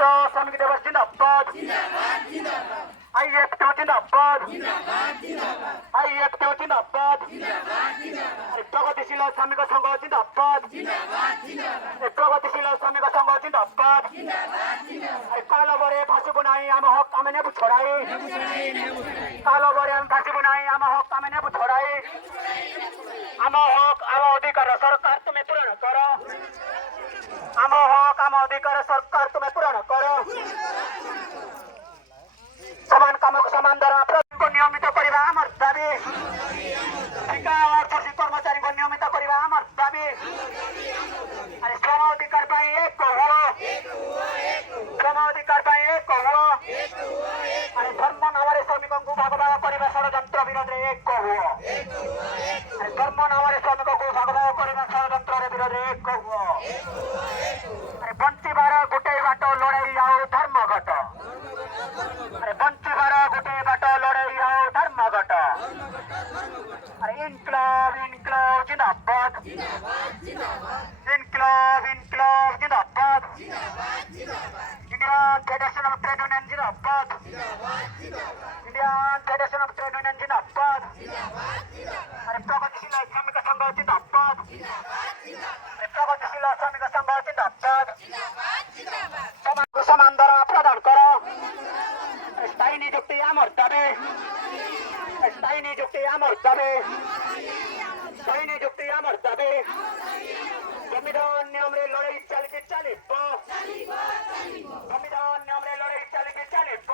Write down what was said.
শ্রমিক দিবস জিন্দাবাদ আইএফটিও জিন্দাবাদ আইএফটিও জিন্দাবাদ প্রগতিশীল শ্রমিক সংঘ জিন্দাবাদ প্রগতিশীল শ্রমিক সংঘ জিন্দাবাদ কালবরে ভাসিব নাই আম হক আমি নেবু ছড়াই কালবরে আমি ভাসিব নাই আম হক আমি নেবু ছড়াই আম হক আম অধিকার সরকার তুমি পূরণ কর আম হক আম অধিকার সরকার তুমি পূরণ কর সমান কামক সমান দরমা প্রদানকে নিয়মিত করিবা আমার দাবি ঠিকা অর্থশী কর্মচারীকে নিয়মিত করিবা আমার দাবি আরে শ্রম অধিকার পাই এক হুও শ্রম অধিকার পাই এক হুও আরে ধর্ম নামরে শ্রমিকଙ୍କୁ ভাগ ଭାଗ କରିବା ଷଡ଼ଯନ୍ତ୍ର ବିରୋଧରେ ଏକ ହୁଅ ଆରେ ଧର୍ମ ନାମରେ ଶ୍ରମିକଙ୍କୁ ଭାଗ ଭାଗ କରିବା ଷଡ଼ଯନ୍ତ୍ର ବିରୋଧରେ ଏକ ହୁଅ ଆରେ ବଞ୍ଚିବାର ଗୋଟାଏ ବାଟ ଲଢ଼େଇ ଆଉ ଧର୍ମଘଟ अरे बंचिबार गोटे बाट लड़ाई आओ धर्मघट अरे इनकलाब इनकलाब जिंदाबाद इनकलाब इनकलाब जिंदाबाद Indian federation of trade union जिंदाबाद Indian federation of trade union जिंदाबाद अरे प्रगतिशील श्रमिक संघ जिंदाबाद अरे प्रगतिशील श्रमिक संघ जिंदाबाद समान दरमा प्रदान करो स्थायी नियुक्ति आमर दाबी स्थायी नियुक्ति आमर दाबी स्थायी नियुक्ति आमर दाबी संविधान नियम रे लड़ाई चलिबे चलिब संविधान नियम रे लड़ाई चलिबे चलिब